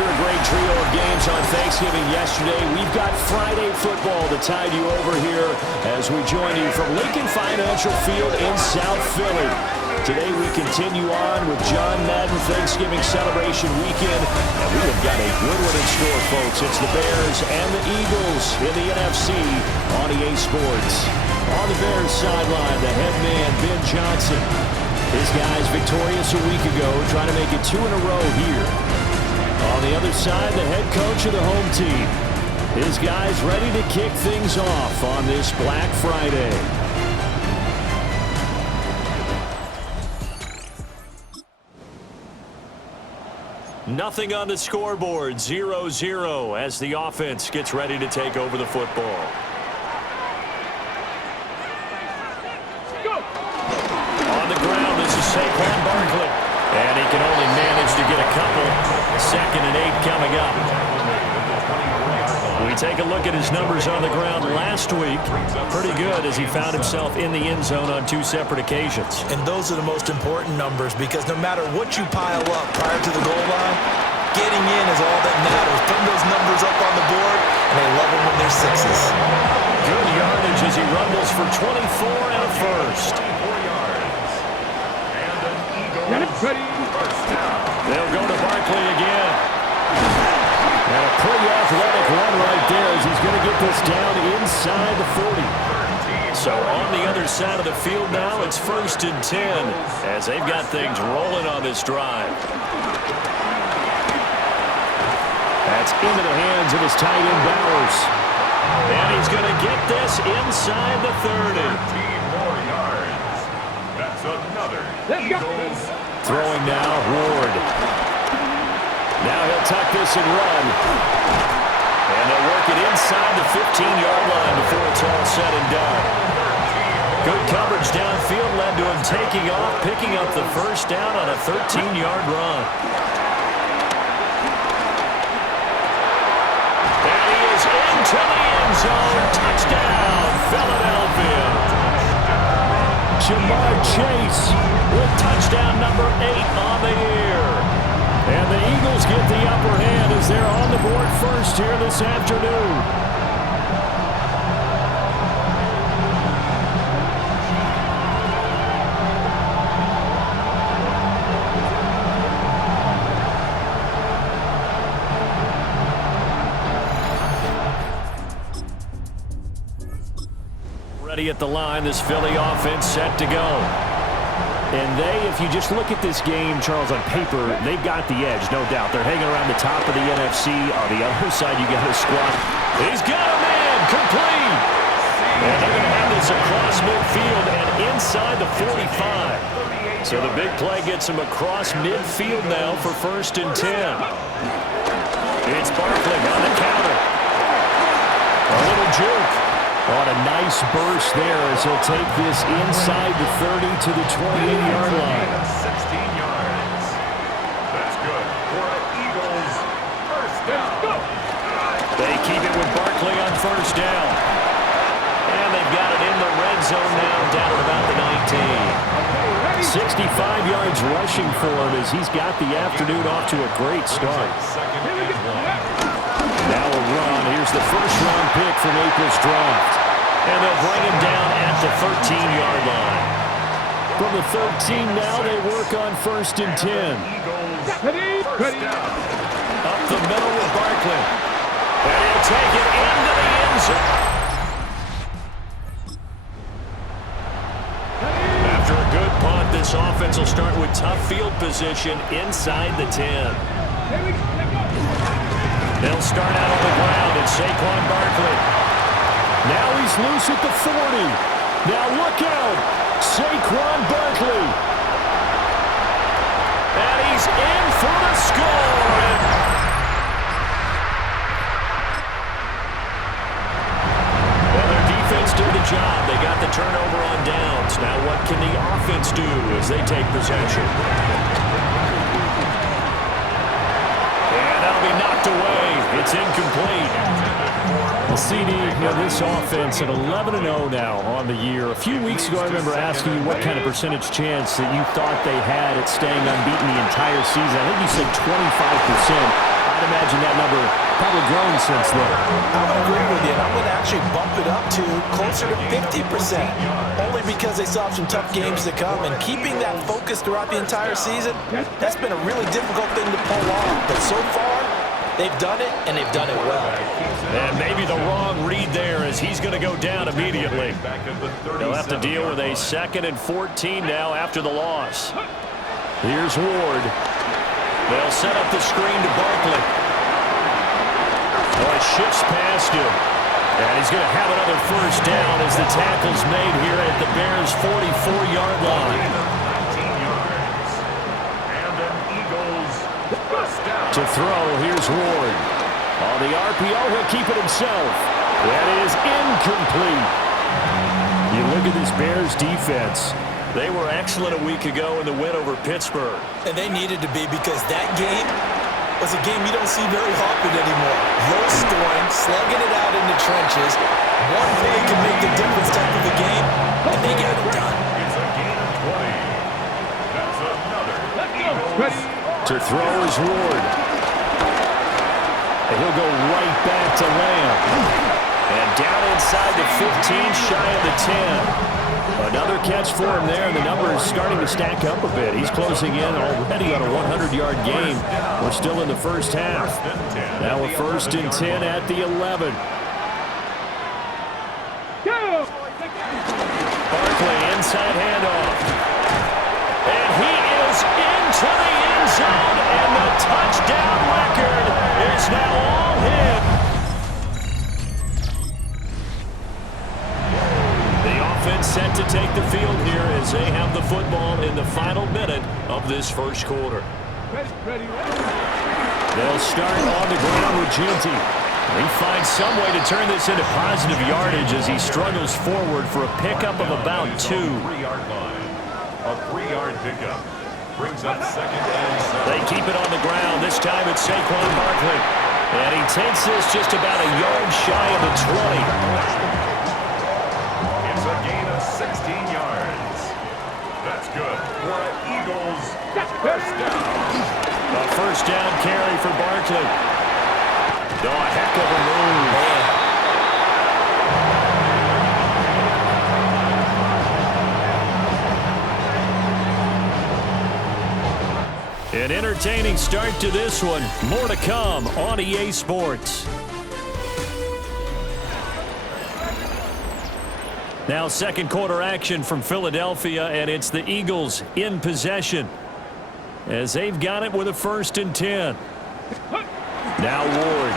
After a great trio of games on Thanksgiving yesterday, we've got Friday football to tide you over here as we join you from Lincoln Financial Field in South Philly. Today we continue on with John Madden Thanksgiving celebration weekend, and we have got a good one in store, folks. It's the Bears and the Eagles in the NFC on EA Sports. On the Bears sideline, the head man, Ben Johnson. His guys victorious a week ago, trying to make it 2 in a row here. On the other side, the head coach of the home team. His guys ready to kick things off on this Black Friday. Nothing on the scoreboard, 0-0 as the offense gets ready to take over the football. On the ground, this is Saquon Barkley. And he can only manage to get a couple. 2nd and 8 coming up. We take a look at his numbers on the ground last week. Pretty good as he found himself in the end zone on 2 separate occasions. And those are the most important numbers because no matter what you pile up prior to the goal line, getting in is all that matters. Putting those numbers up on the board, and they love them when they're 6s. Good yardage as he rumbles for 24 and a first. They'll go to Barkley again. And a pretty athletic run right there as he's going to get this down inside the 40. So on the other side of the field now, it's 1st and 10 as they've got things rolling on this drive. That's into the hands of his tight end Bowers. And he's going to get this inside the 30. 13 more yards. That's another Eagles. Throwing now, Ward. Now he'll tuck this and run. And they'll work it inside the 15-yard line before it's all said and done. Good coverage downfield led to him taking off, picking up the first down on a 13-yard run. And he is into the end zone. Touchdown, Philadelphia. Jamar Chase with touchdown number 8 on the year. And the Eagles get the upper hand as they're on the board first here this afternoon. Ready at the line, this Philly offense set to go. And if you just look at this game, Charles, on paper, they've got the edge, no doubt. They're hanging around the top of the NFC. On the other side, you got a squad. He's got a man, complete. And they're going to have this across midfield and inside the 45. So the big play gets him across midfield now for 1st and 10. It's Barkley on the counter. A little juke. On a nice burst there as he'll take this inside the 30 to the 28-yard line. 16 yards. That's good for an Eagles first down. They keep it with Barkley on 1st down. And they've got it in the red zone now down at about the 19. 65 yards rushing for him as he's got the afternoon off to a great start. Now a run. Here's the first-round pick from April's draft. And they'll bring him down at the 13-yard line. From the 13 now, they work on 1st and 10. Up the middle with Barkley. And he'll take it into the end zone. After a good punt, this offense will start with tough field position inside the 10. They'll start out on the ground. It's Saquon Barkley. Now he's loose at the 40. Now look out. Saquon Barkley. And he's in for the score. Well, their defense did the job. They got the turnover on downs. Now what can the offense do as they take possession? And that'll be knocked away. It's incomplete. The CD, this offense at 11-0 now on the year. A few weeks ago, I remember asking you what kind of percentage chance that you thought they had at staying unbeaten the entire season. I think you said 25%. I'd imagine that number probably grown since then. I would agree with you, and I'm going to actually bump it up to closer to 50%, only because they still have some tough games to come, and keeping that focus throughout the entire season, that's been a really difficult thing to pull off. But so far, they've done it, and they've done it well. And maybe the wrong read there as he's going to go down immediately. They'll have to deal with a 2nd and 14 now after the loss. Here's Ward. They'll set up the screen to Barkley. Oh, it shifts past him. And he's going to have another first down as the tackle's made here at the Bears' 44-yard line. 19 yards. And an Eagles first down. To throw, here's Ward. On the RPO, he'll keep it himself. That is incomplete. You look at this Bears defense. They were excellent a week ago in the win over Pittsburgh. And they needed to be, because that game was a game you don't see very often anymore. Low scoring, slugging it out in the trenches. One play can make the difference type of a game, and they got it done. It's a gain of 20. That's another Eagles. To throw is Ward. And he'll go right back to Lamb. And down inside the 15, shy of the 10. Another catch for him there, and the number is starting to stack up a bit. He's closing in already on a 100-yard game. We're still in the first half. Now a 1st and 10 at the 11. Barkley, inside handoff. And he is into the end zone, and the touchdown record is now all his. Offense set to take the field here as they have the football in the final minute of this first quarter. They'll start on the ground with Ginty. He finds some way to turn this into positive yardage as he struggles forward for a pickup of about 2. 3-yard line. A 3-yard pickup brings up 2nd and 7. They keep it on the ground. This time it's Saquon Barkley. And he takes this just about a yard shy of the 20. It's a gain of 16 yards. That's good for an Eagles first down. A first down carry for Barkley. Oh, a heck of a move. An entertaining start to this one. More to come on EA Sports. Now 2nd quarter action from Philadelphia, and it's the Eagles in possession as they've got it with a 1st and 10. Now Ward.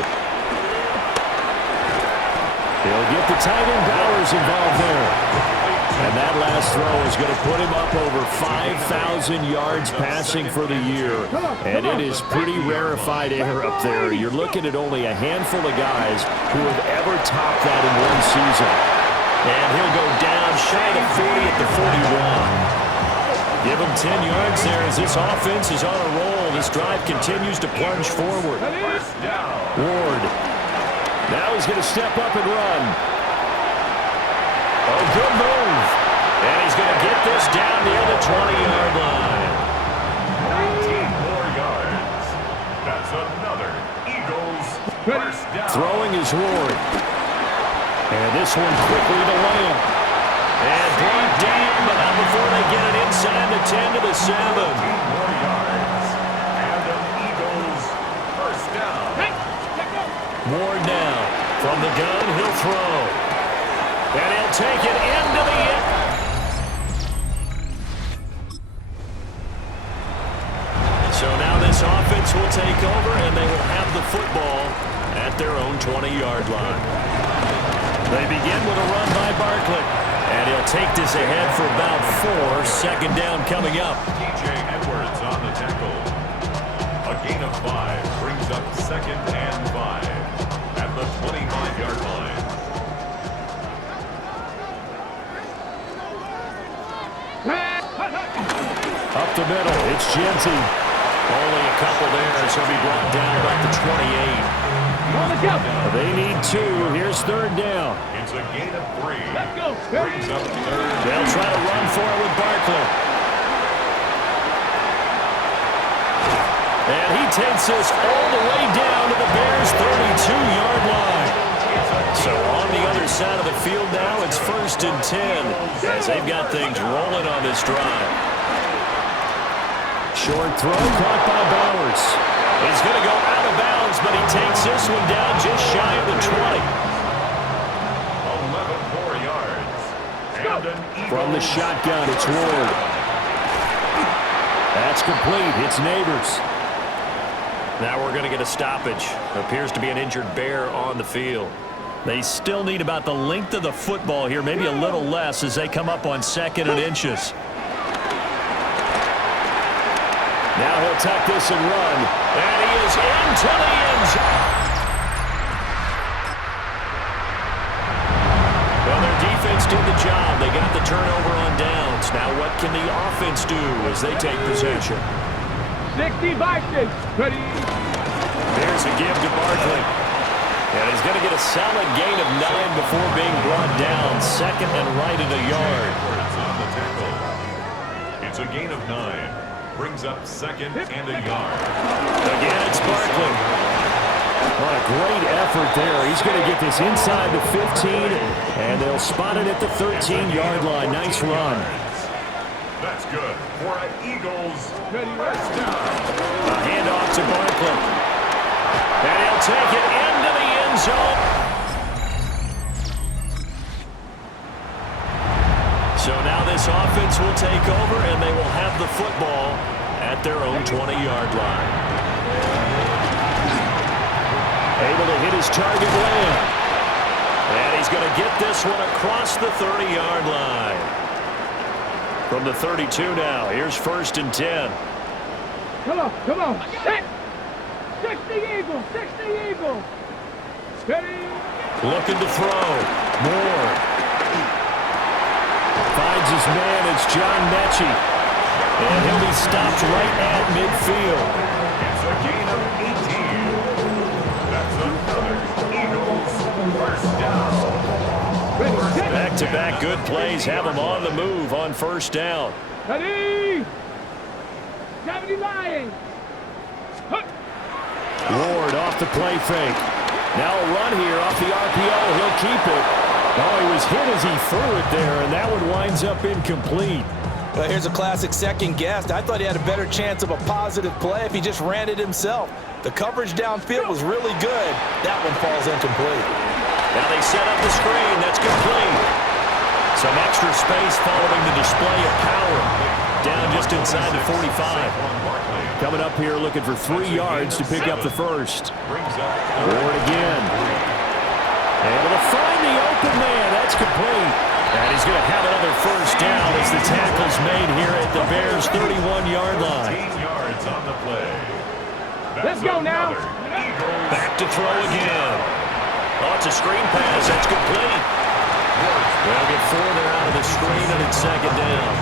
He'll get the tight end Bowers involved there. And that last throw is going to put him up over 5,000 yards passing for the year. And it is pretty rarefied air up there. You're looking at only a handful of guys who have ever topped that in one season. And he'll go down shy of 40 at the 41. Give him 10 yards there as this offense is on a roll. This drive continues to plunge forward. Ward. Now he's going to step up and run. Oh, good move. And he's going to get this down near the 20-yard line. 19 more yards. That's another Eagles first down. Throwing is Ward. And this one quickly to Lamb. And brought down, but not before they get it inside the 10 to the 7. 14 more yards. And an Eagles first down. Ward now. From the gun, he'll throw. And he'll take it into the end. So now this offense will take over, and they will have the football at their own 20-yard line. They begin with a run by Barkley. And he'll take this ahead for about 4. 2nd down coming up. TJ Edwards on the tackle. A gain of 5 brings up 2nd and 5 at the 25-yard line. Up the middle, it's Ginty. Only a couple there, so he'll be brought down about the 28. They need 2. Here's third down. It's a gain of 3. Let's go. Brings up third. They'll try to run for it with Barkley. And he takes this all the way down to the Bears' 32-yard line. So on the other side of the field now, it's 1st and 10 as they've got things rolling on this drive. Short throw caught by Bowers. He's going to go out of bounds, but he takes this one down just shy of the 20. 11 more yards. From the shotgun, it's Ward. That's complete. It's Neighbors. Now we're going to get a stoppage. Appears to be an injured Bear on the field. They still need about the length of the football here, maybe a little less as they come up on 2nd and inches. Now he'll tuck this and run. And he is into the end zone. Well, their defense did the job. They got the turnover on downs. Now what can the offense do as they take possession? 60 Vikings. Ready. There's a give to Barkley. And he's going to get a solid gain of 9 before being brought down. 2nd and right at a yard. On the tackle. It's a gain of 9. Brings up 2nd and a yard. Again, it's Barkley. What a great effort there. He's going to get this inside the 15, and they'll spot it at the 13-yard line. Nice run. That's good for an Eagles first down. A handoff to Barkley. And he'll take it into the end zone. So now this offense will take over, and they will have the football at their own 20-yard line. Able to hit his target Lamb. And he's going to get this one across the 30-yard line. From the 32 now, here's 1st and 10. Come on. 6 the Eagles. 6 the Eagles. Ready. Looking to throw. Moore. Finds his man. It's John Mechie. And he'll be stopped right at midfield. It's a gain of 18. That's another Eagles first down. Back-to-back good plays have them on the move on 1st down. Ready. 70 Lions. Ward off the play fake. Now a run here off the RPO. He'll keep it. Oh, he was hit as he threw it there, and that one winds up incomplete. Well, here's a classic second guess. I thought he had a better chance of a positive play if he just ran it himself. The coverage downfield was really good. That one falls incomplete. Now they set up the screen. That's complete. Some extra space following the display of power. Down just inside the 45. Coming up here looking for 3 yards to pick up the first. Ward again. Able to find the open man. That's complete. And he's going to have another first down as the tackle's made here at the Bears' 31-yard line. 15 yards on the play. Let's go now. Back to throw again. Oh, it's a screen pass. That's complete. They'll get 4 there out of the screen, and it's 2nd down.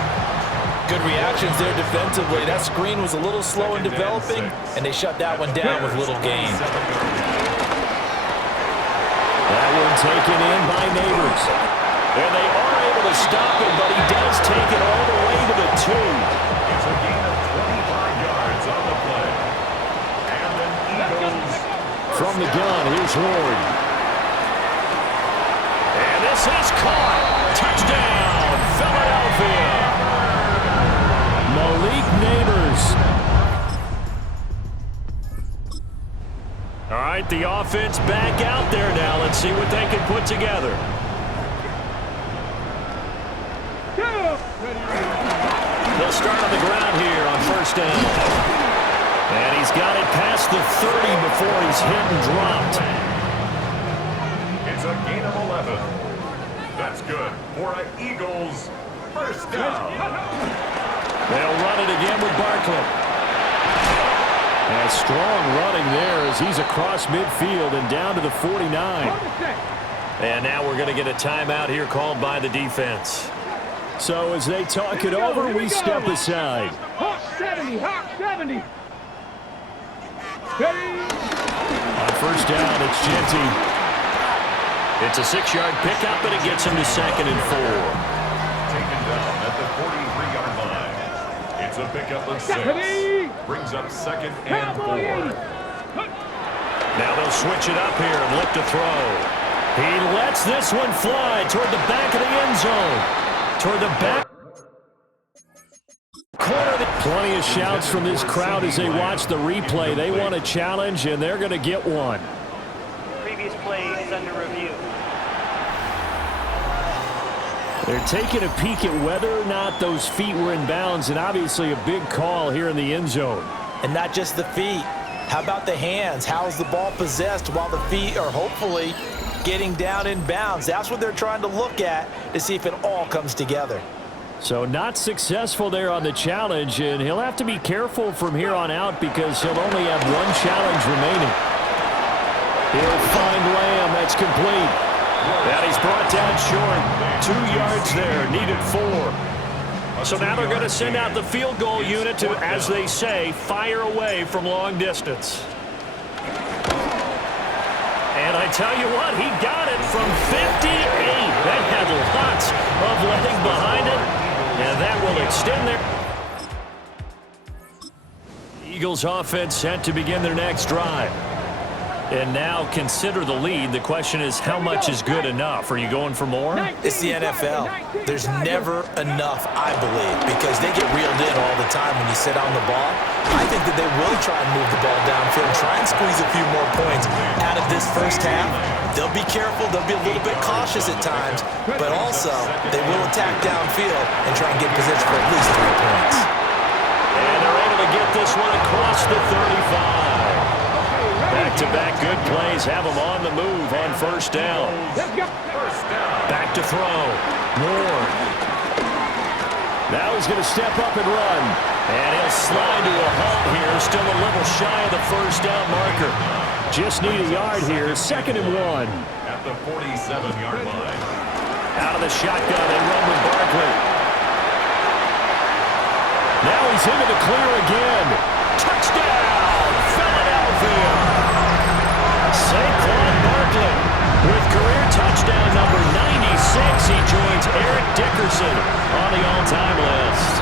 Good reactions there defensively. That screen was a little slow in developing, and they shut that one down with little gain. That one taken in by Neighbors. And they are able to stop him, but he does take it all the way to the 2. It's a gain of 25 yards on the play. And then Eagles. From the gun, here's Ward. And this is caught. Touchdown, Philadelphia. Malik Neighbors. All right, the offense back out there now. Let's see what they can put together. They'll start on the ground here on 1st down. And he's got it past the 30 before he's hit and dropped. It's a gain of 11. That's good for an Eagles first down. They'll run it again with Barkley. And strong running there as he's across midfield and down to the 49. And now we're going to get a timeout here called by the defense. So as they talk it over, we step aside. Hawk 70, Hawk 70. On first down, it's Jeanty. It's a 6-yard pickup, and it gets him to 2nd and 4. Taken down at the 43-yard line. It's a pickup of 6. Brings up 2nd and 4. Now they'll switch it up here and look to throw. He lets this one fly toward the back of the end zone. Toward the back corner. Plenty of shouts from this crowd as they watch the replay. They want a challenge, and they're going to get one. Previous play is under review. They're taking a peek at whether or not those feet were in bounds, and obviously a big call here in the end zone. And not just the feet. How about the hands? How's the ball possessed while the feet are hopefully getting down in bounds? That's what they're trying to look at to see if it all comes together. So not successful there on the challenge, and he'll have to be careful from here on out because he'll only have one challenge remaining. He'll find Lamb. That's complete. And he's brought down short. 2 yards there. Needed 4. So now they're going to send out the field goal unit to, as they say, fire away from long distance. And I tell you what, he got it from 58. That had lots of leg behind it. And that will extend their... Eagles offense set to begin their next drive. And now consider the lead. The question is, how much is good enough? Are you going for more? It's the NFL. There's never enough, I believe, because they get reeled in all the time when you sit on the ball. I think that they will try and move the ball downfield, try and squeeze a few more points out of this first half. They'll be careful. They'll be a little bit cautious at times, but also they will attack downfield and try and get position for at least 3 points. And they're able to get this one across the 35. Back-to-back good plays have them on the move on first down. Back to throw. Ward. Now he's going to step up and run. And he'll slide to a halt here. Still a little shy of the first down marker. Just need a yard here. 2nd and 1. At the 47-yard line. Out of the shotgun. They run with Barkley. Now he's into the clear again. Touchdown, Philadelphia. Saquon Barkley with career touchdown number 96. He joins Eric Dickerson on the all-time list.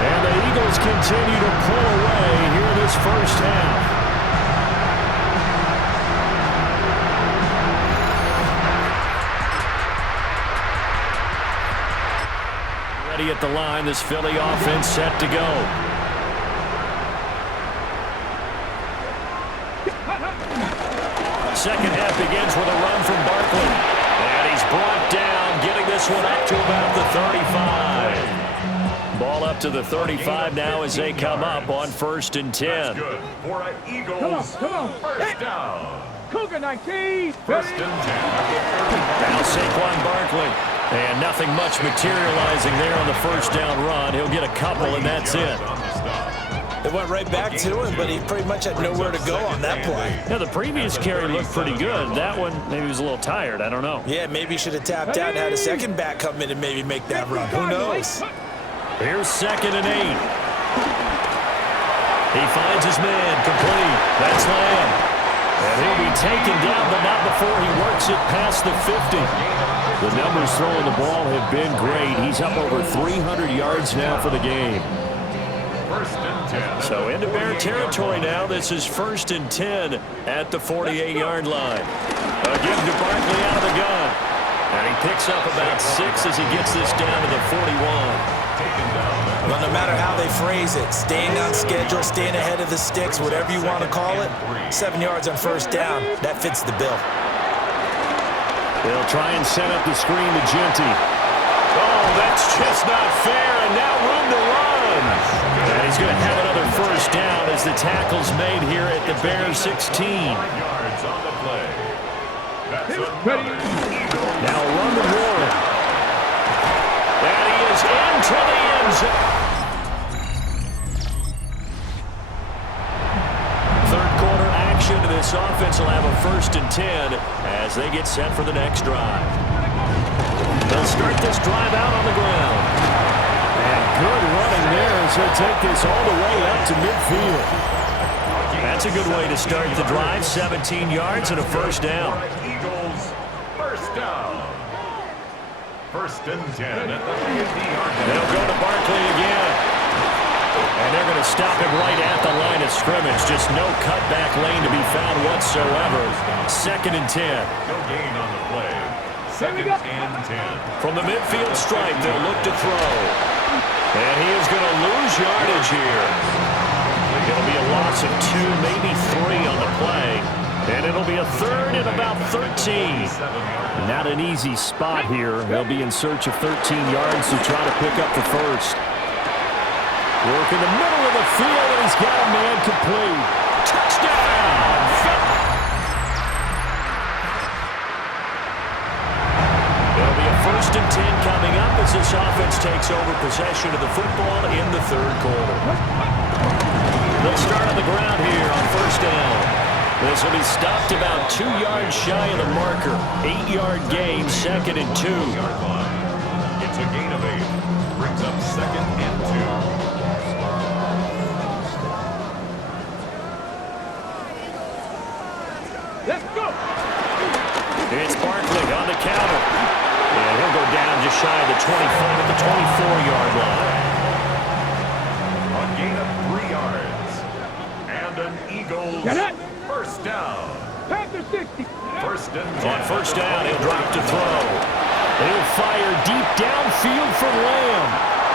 And the Eagles continue to pull away here in this first half. Ready at the line, this Philly offense set to go. Second half begins with a run from Barkley. And he's brought down, getting this one up to about the 35. Ball up to the 35 now as they come up on 1st and 10. That's good for an Eagles Come on. first down. Cougar 19. 1st and 10 at Now Saquon Barkley. And nothing much materializing there on the first down run. He'll get a couple, and that's it. It went right back to him, but he pretty much had nowhere to go on that play. Yeah, the previous carry looked pretty good. That one, maybe he was a little tired. I don't know. Yeah, maybe he should have tapped out and had a second back come in and maybe make that run. Who knows? Here's 2nd and 8. He finds his man, complete. That's Lamb. And he'll be taken down, but not before he works it past the 50. The numbers throwing the ball have been great. He's up over 300 yards now for the game. 1st and 10. So into Bear territory now. This is 1st and 10 at the 48-yard line. A give to Barkley out of the gun. And he picks up about 6 as he gets this down to the 41. Well, no matter how they phrase it, staying on schedule, staying ahead of the sticks, whatever you want to call it, 7 yards on first down, that fits the bill. They'll try and set up the screen to Jeanty. Oh, that's just not fair, and now room to run. And he's going to have another first down as the tackle's made here at the Bears 16. Yards on the play. That's another Eagle. Now run to Warren. And he is into the end zone. Third quarter action. This offense will have a 1st and 10 as they get set for the next drive. They'll start this drive out on the ground. And good running there as he'll take this all the way up to midfield. That's That's a good way to start the drive. 17 yards and a first down. Eagles, first down. First and 10 at the 50-yard line. They'll go to Barkley again. And they're going to stop him right at the line of scrimmage. Just no cutback lane to be found whatsoever. Second and 10. No gain on the play. Second and 10. From the midfield stripe, they'll look to throw. And he is going to lose yardage here. It'll be a loss of 2, maybe 3 on the play. And it'll be a third and about 13. Not an easy spot here. They'll be in search of 13 yards to try to pick up the first. Work in the middle of the field, and he's got a man complete. Touchdown! It'll be a first and 10 coming up as this offense takes over possession of the football in the third quarter. They'll start on the ground here on first down. This will be stopped about 2 yards shy of the marker. 8-yard gain, second and 2. It's a gain of 8. Brings up second and 2. Let's go. It's Barkley on the counter. And he'll go down just shy of the 25 at the 24-yard line. A gain of 3 yards. And an Eagles first down. Panther 60. First and 10. On first down, he'll drop to throw. He'll fire deep downfield from Lamb.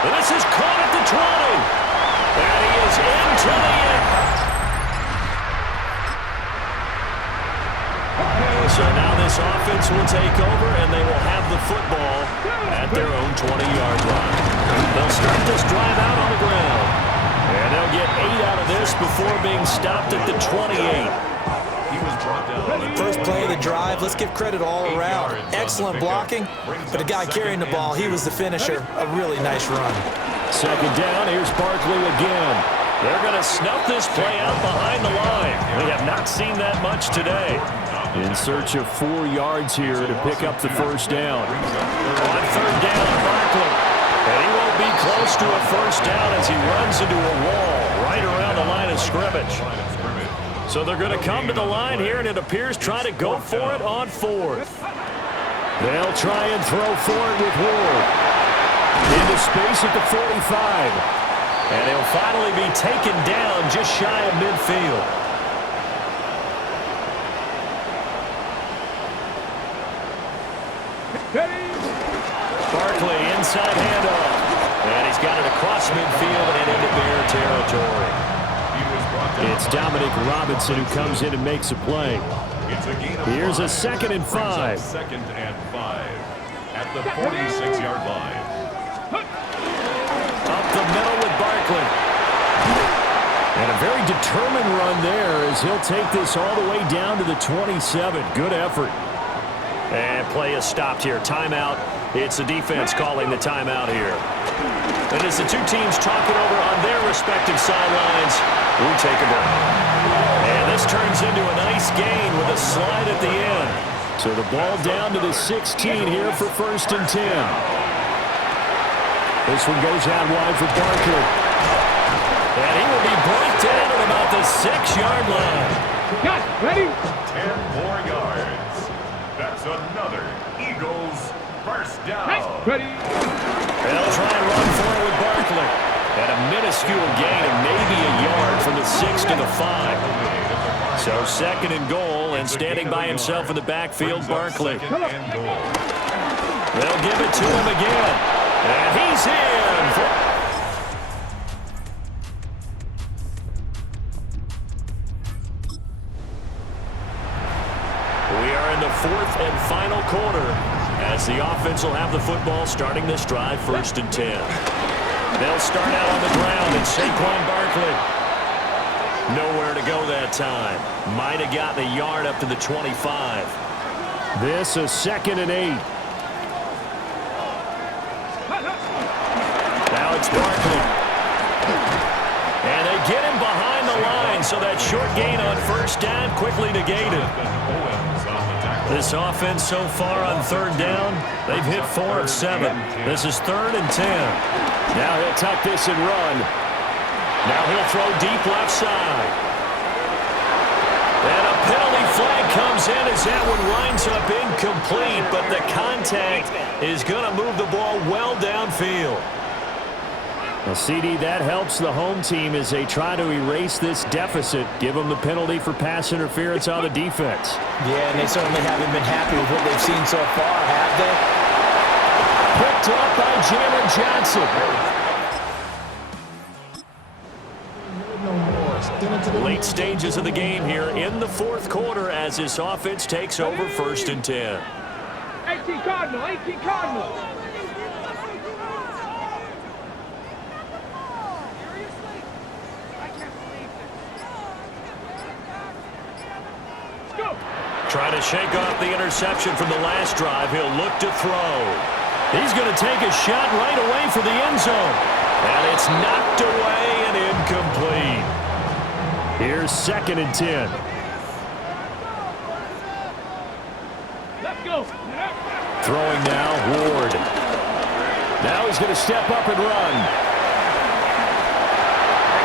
And this is caught at the 20. And he is into the end. So now this offense will take over, and they will have the football at their own 20-yard line. They'll start this drive out on the ground. And they'll get 8 out of this before being stopped at the 28. He was brought down. First play of the drive, let's give credit all around. Excellent blocking, but the guy carrying the ball, he was the finisher. A really nice run. Second down, here's Barkley again. They're going to snuff this play out behind the line. We have not seen that much today. In search of 4 yards here to pick up the first down. On third down, Barkley. And he won't be close to a first down as he runs into a wall right around the line of scrimmage. So they're going to come to the line here, and it appears try to go for it on fourth. They'll try and throw for it with Ward. Into space at the 45. And he'll finally be taken down just shy of midfield. Barkley inside handoff. And he's got it across midfield and into Bear territory. It's Dominic Robinson who comes in and makes a play. Here's a second and 5. Second and 5 at the 46-yard line. Up the middle with Barkley. And a very determined run there as he'll take this all the way down to the 27. Good effort. And play is stopped here. Timeout. It's the defense calling the timeout here. And as the two teams talk it over on their respective sidelines, we take a break. And this turns into a nice gain with a slide at the end. So the ball down to the 16 here for first and 10. This one goes out wide for Barkley. And he will be brought down at about the 6-yard line. Got it. Ready? 10 more yards. That's another Eagles first down. Ready? They'll try and run for it with Barkley. And a minuscule gain of maybe a yard from the 6 to the 5. So second and goal, and standing by himself in the backfield, Barkley. They'll give it to him again. And he's in. We are in the fourth and final quarter as the offense will have the football starting this drive first and 10. They'll start out on the ground, and Saquon Barkley nowhere to go that time. Might have gotten a yard up to the 25. This is second and 8. Now it's Barkley. And they get him behind the line, so that short gain on first down quickly negated. This offense so far on third down, they've hit 4 of 7. This is third and 10. Now he'll tuck this and run. Now he'll throw deep left side. And a penalty flag comes in as that one winds up incomplete, but the contact is going to move the ball well downfield. Well, CD, that helps the home team as they try to erase this deficit. Give them the penalty for pass interference on the defense. Yeah, and they certainly haven't been happy with what they've seen so far, have they? Picked up by Jalen Johnson. Late stages of the game here in the fourth quarter as this offense takes over 1st and 10. 18 Cardinal, 18 Cardinal. Trying to shake off the interception from the last drive. He'll look to throw. He's going to take a shot right away for the end zone. And it's knocked away and incomplete. Here's 2nd and 10. Let's go. Throwing now, Ward. Now he's going to step up and run.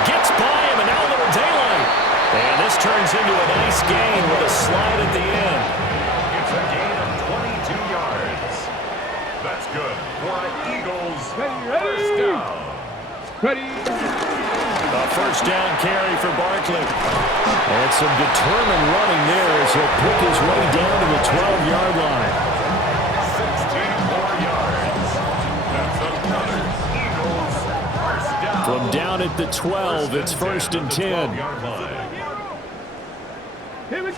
Gets by him, and now a little daylight. And this turns into a nice gain with a slide at the end. It's a gain of 22 yards. That's good for an Eagles first down. Ready. A first down carry for Barkley. And some determined running there as he'll pick his way down to the 12-yard line. 16 more yards. That's another Eagles first down. From down at the 12, it's 1st and 10. Here we go.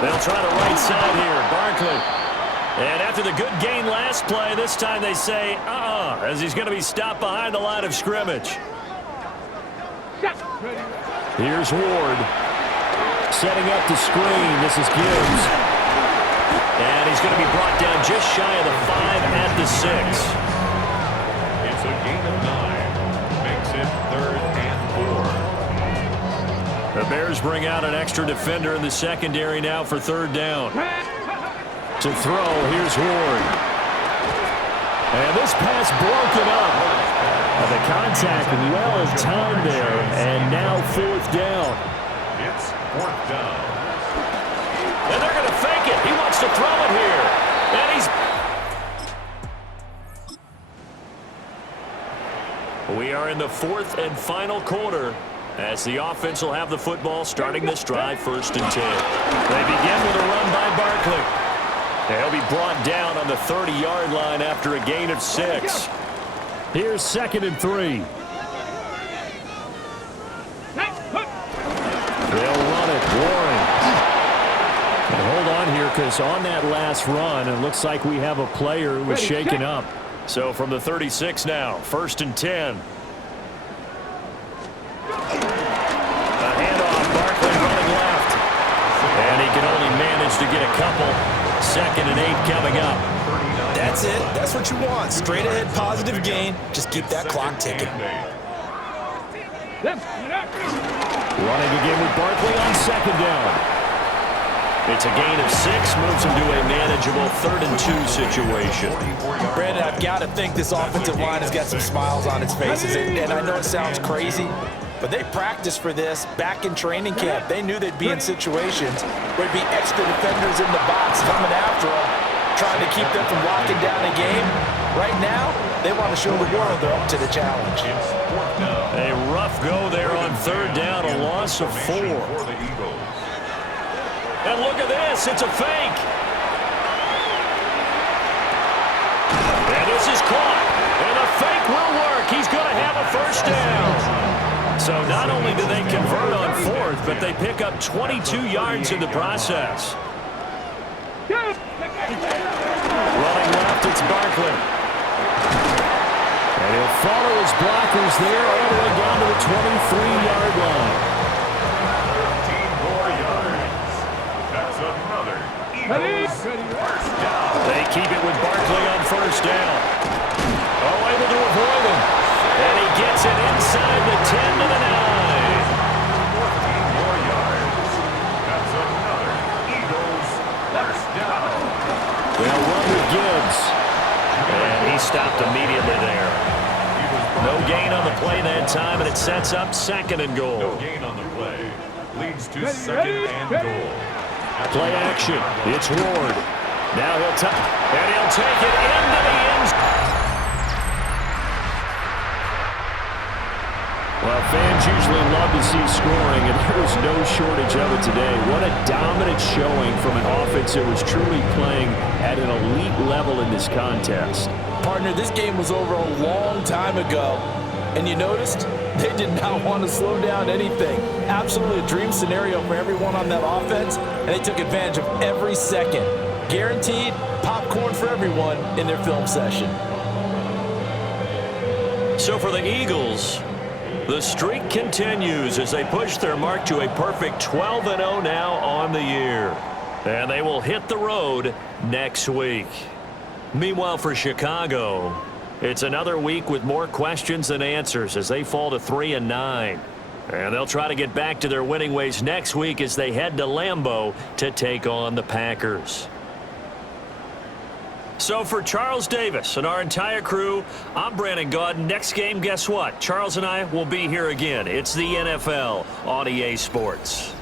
They'll try the right side here. Barkley. And after the good gain last play, this time they say, as he's going to be stopped behind the line of scrimmage. Here's Ward. Setting up the screen. This is Gibbs. And he's going to be brought down just shy of the 5 at the 6. It's a gain of 9. Makes it 3rd and 4. The Bears bring out an extra defender in the secondary now for 3rd down. To throw, here's Ward. And this pass broken up. And the contact well timed there, and now 4th down. It's 4th down. And they're going to fake it. He wants to throw it here. And he's... We are in the 4th and final quarter as the offense will have the football starting this drive 1st and 10. They begin with a run by Barkley. He'll be brought down on the 30-yard line after a gain of 6. Here's 2nd and 3. They'll run it. Warren. And hold on here because on that last run, it looks like we have a player who was shaken up. So from the 36 now, 1st and 10. A handoff, Barkley running left. And he can only manage to get a couple. 2nd and 8 coming up. That's it. That's what you want. Straight ahead, positive gain. Just keep that clock ticking. Running again with Barkley on 2nd down. It's a gain of 6, moves him to a manageable 3rd and 2 situation. Brandon, I've got to think this offensive line has got some smiles on its faces. And I know it sounds crazy, but they practiced for this back in training camp. They knew they'd be in situations where there'd be extra defenders in the box coming after them, trying to keep them from locking down a game. Right now, they want to show the world they're up to the challenge. A rough go there on 3rd down, a loss of 4. And look at this, it's a fake. And this is caught. And the fake will work. He's going to have a 1st down. So not only do they convert on 4th, but they pick up 22 yards in the process. Running left, it's Barkley. And he'll follow his blockers there all the way down to the 23-yard line. 13 more yards. That's another Eagles first down. They keep it with Barkley on 1st down. Oh, able to avoid him. And he gets it inside the 10 to the 9. 14 more yards. That's another Eagles first down. They'll run with Gibbs. And he stopped immediately there. No gain on the play that time, and it sets up 2nd and goal. No gain on the play. leads to second and goal. Play action. It's Ward. Now he'll take it into the end zone. Well, fans usually love to see scoring, and there was no shortage of it today. What a dominant showing from an offense that was truly playing at an elite level in this contest. Partner, this game was over a long time ago, and you noticed they did not want to slow down anything. Absolutely a dream scenario for everyone on that offense, and they took advantage of every second. Guaranteed popcorn for everyone in their film session. So for the Eagles, the streak continues as they push their mark to a perfect 12-0 now on the year. And they will hit the road next week. Meanwhile, for Chicago, it's another week with more questions than answers as they fall to 3-9. And they'll try to get back to their winning ways next week as they head to Lambeau to take on the Packers. So for Charles Davis and our entire crew, I'm Brandon Gaudin. Next game, guess what? Charles and I will be here again. It's the NFL on EA Sports.